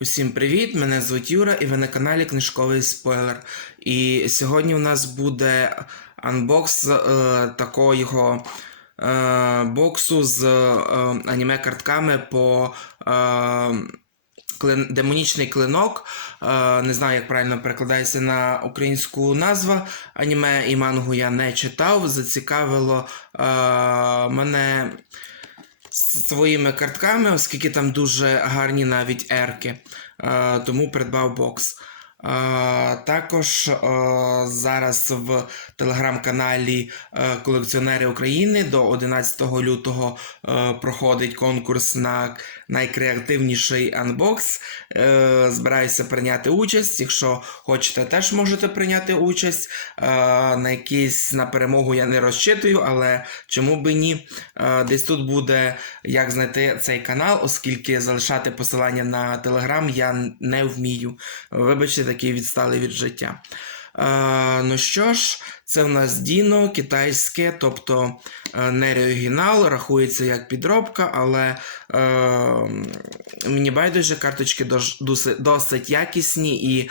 Усім привіт! Мене звуть Юра і ви на каналі Книжковий Спойлер. І сьогодні у нас буде анбокс е, такого е, боксу з е, аніме-картками по е, клин, демонічний клинок. Е, не знаю, як правильно перекладається на українську назва. Аніме і мангу я не читав. Зацікавило е, мене своїми картками, оскільки там дуже гарні навіть ерки. Е, тому придбав бокс. Також е, зараз в телеграм-каналі е, Колекціонери України до 11 лютого е, проходить конкурс на найкреативніший анбокс. Збираюся прийняти участь. Якщо хочете, теж можете прийняти участь. На якийсь на перемогу я не розчитую, але чому би ні? Десь тут буде як знайти цей канал, оскільки залишати посилання на телеграм я не вмію. Вибачте, такий відсталий від життя. Е, ну що ж, це в нас Діно, китайське, тобто е, не оригінал, рахується як підробка, але е, мені байдуже карточки дуси- досить якісні, і е,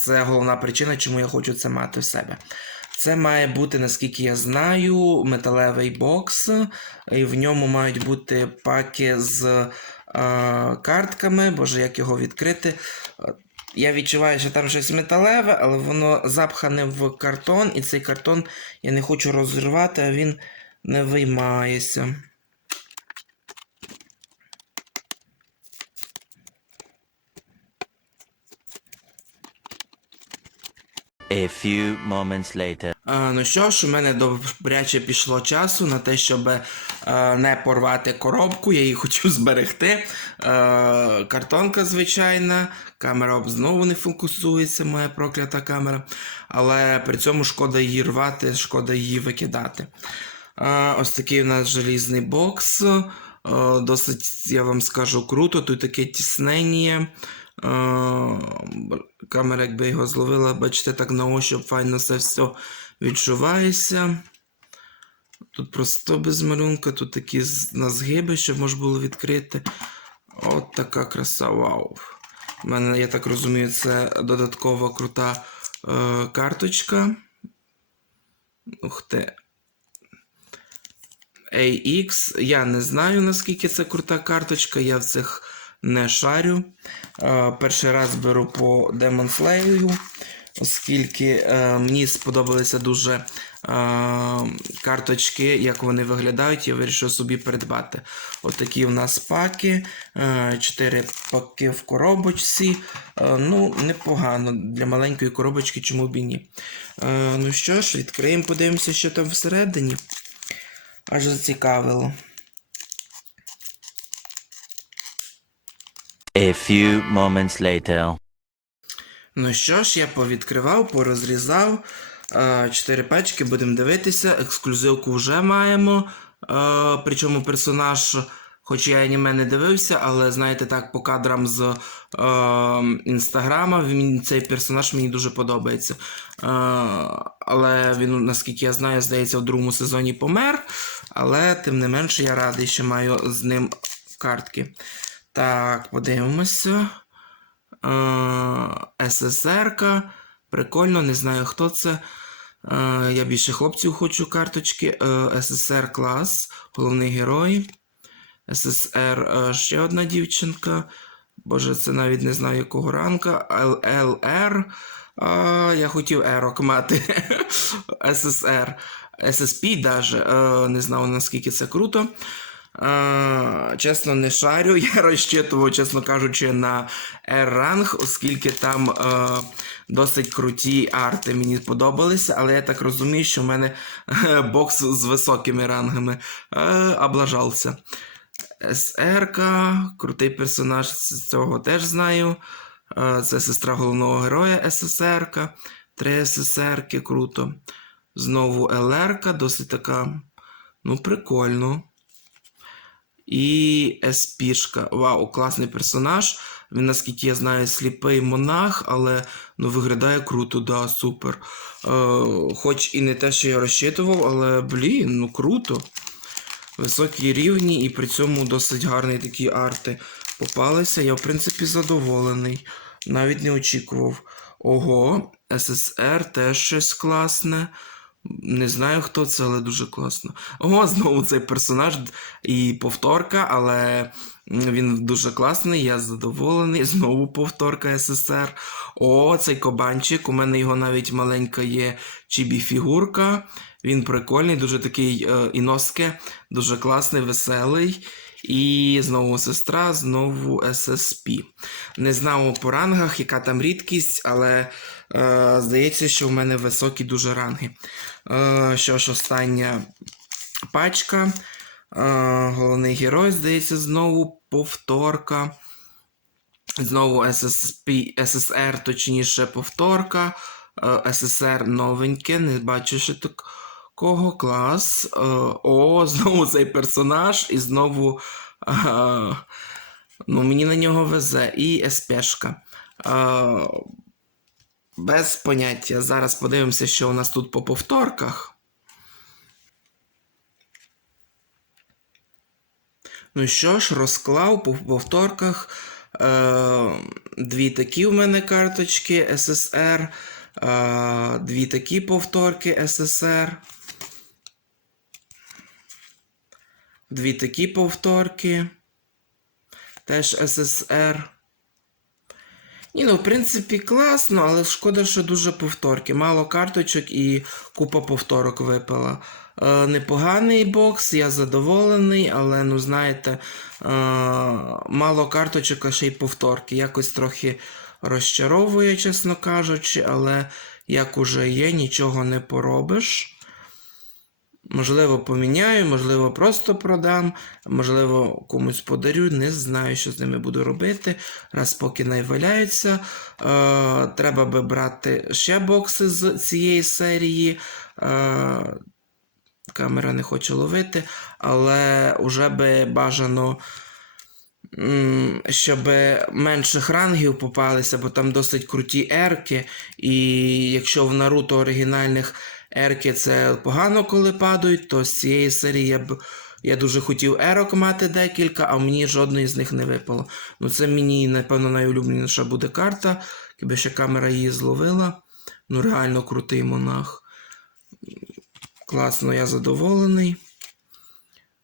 це головна причина, чому я хочу це мати в себе. Це має бути, наскільки я знаю, металевий бокс, і в ньому мають бути паки з е, картками. Боже, як його відкрити? Я відчуваю, що там щось металеве, але воно запхане в картон, і цей картон я не хочу розривати, а він не виймається. A few moments later. Е, ну що ж, у мене добряче пішло часу на те, щоб е, не порвати коробку, я її хочу зберегти. Е, картонка звичайна, камера знову не фокусується, моя проклята камера. Але при цьому шкода її рвати, шкода її викидати. Е, ось такий у нас желізний бокс. Е, досить, я вам скажу, круто. Тут таке тіснення. Камера, якби його зловила, бачите, так на ощуп файно це все відчувається. Тут просто без малюнка, тут такі на згиби, щоб можна було відкрити. От така краса, вау. У мене, я так розумію, це додаткова крута е, карточка. Ух ти. AX. Я не знаю, наскільки це крута карточка, я в цих не шарю. Е, перший раз беру по Demon Slayer, оскільки е, мені сподобалися дуже е, карточки, як вони виглядають, я вирішив собі придбати. Отакі в нас паки. Е, чотири паки в коробочці. Ну, непогано. Для маленької коробочки, чому б і ні. Ну що ж, відкриємо, подивимося, що там всередині. Аж зацікавило. A few moments later. Ну що ж, я повідкривав, порозрізав. Е, Чотири пачки, будемо дивитися. Ексклюзивку вже маємо. Е, Причому персонаж, хоч я аніме не дивився, але знаєте, так, по кадрам з е, інстаграма, цей персонаж мені дуже подобається. Але він, наскільки я знаю, здається, в другому сезоні помер. Але тим не менше я радий, що маю з ним картки. Так, подивимося. СССР. Прикольно, не знаю хто це. Я більше хлопців хочу карточки. Е, СССР клас, головний герой. СССР е, ще одна дівчинка. Боже, це навіть не знаю якого ранка. ЛР. Я хотів ерок мати. СССР. ССП даже. Е, Не знав наскільки це круто. Е, чесно, не шарю. Я розчитував, чесно кажучи, на R-ранг, оскільки там е, досить круті арти мені подобалися, але я так розумію, що в мене е, бокс з високими рангами е, облажався. СРК, крутий персонаж, цього теж знаю. Е, Це сестра головного героя СССР. Три СССРки, круто. Знову ЛРК, досить така. Ну, прикольно. І СПшка. Вау, класний персонаж. Він, наскільки я знаю, сліпий монах, але ну, виглядає круто, да, супер. Е, хоч і не те, що я розчитував, але блін, ну круто. Високі рівні і при цьому досить гарні такі арти. попалися. Я, в принципі, задоволений. Навіть не очікував. Ого, ССР теж щось класне. Не знаю, хто це, але дуже класно. Ого, знову цей персонаж і повторка, але він дуже класний, я задоволений. Знову повторка СССР. О, цей кабанчик. У мене його навіть маленька є чібі-фігурка. Він прикольний, дуже такий е, іноске, дуже класний, веселий. І знову сестра, знову SSP. Не знав по рангах, яка там рідкість, але е, здається, що в мене високі дуже ранги. Е, що ж, остання пачка. Е, головний герой, здається, знову повторка. Знову SSP, SSR, точніше, повторка. Е, СССР новеньке, не бачу ще такого клас. Е, О, знову цей персонаж, і знову. е, Ну, мені на нього везе. І СПшка. Е, Без поняття. Зараз подивимося, що у нас тут по повторках. Ну що ж, розклав по повторках. Е, дві такі в мене карточки СССР. Е, дві такі повторки СССР. Дві такі повторки. Теж СССР. Ні, ну, в принципі, класно, але шкода, що дуже повторки. Мало карточок і купа повторок випала. Е, непоганий бокс, я задоволений, але, ну, знаєте, е, мало карточок, а ще й повторки. Якось трохи розчаровує, чесно кажучи, але як уже є, нічого не поробиш. Можливо, поміняю, можливо, просто продам, можливо, комусь подарю, не знаю, що з ними буду робити. Раз поки не валяються. Е, треба би брати ще бокси з цієї серії. Е, камера не хоче ловити, але вже би бажано. Щоб менших рангів попалися, бо там досить круті ерки. І якщо в Наруто оригінальних ерки це погано, коли падають, то з цієї серії я б я дуже хотів ерок мати декілька, а мені жодної з них не випало. Ну це мені, напевно, найулюбленіша буде карта, якби ще камера її зловила. Ну, реально крутий монах. Класно, я задоволений.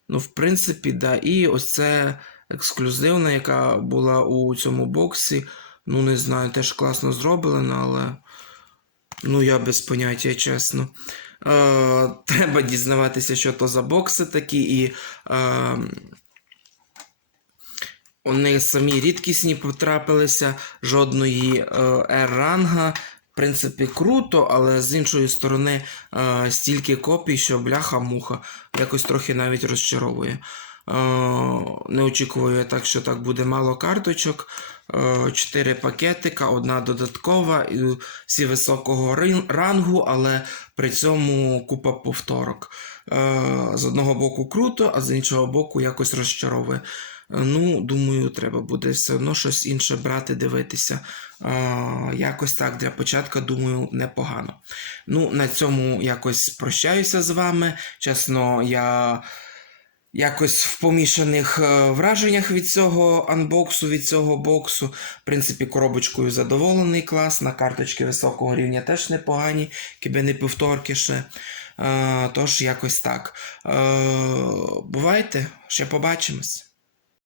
Ну, в принципі, да. І ось це ексклюзивна, яка була у цьому боксі. Ну, не знаю, теж класно зроблена, але. Ну, я без поняття, чесно. Е, треба дізнаватися, що то за бокси такі, і е, вони самі рідкісні потрапилися, жодної е, R-ранга. В принципі, круто, але з іншої сторони, е, стільки копій, що бляха-муха, якось трохи навіть розчаровує. Е, не очікую я так, що так буде мало карточок. Е, Чотири пакетика, одна додаткова, всі високого рангу, але при цьому купа повторок. Е, З одного боку круто, а з іншого боку якось розчаровує. Е, Ну, думаю, треба буде все одно щось інше брати, дивитися. Е, якось так для початку, думаю, непогано. Ну, на цьому якось прощаюся з вами. Чесно, я якось в помішаних е, враженнях від цього анбоксу, від цього боксу. В принципі, коробочкою задоволений, клас. На Карточки високого рівня теж непогані, кіби не повторки ще. Е, тож, якось так. Е, бувайте, ще побачимось.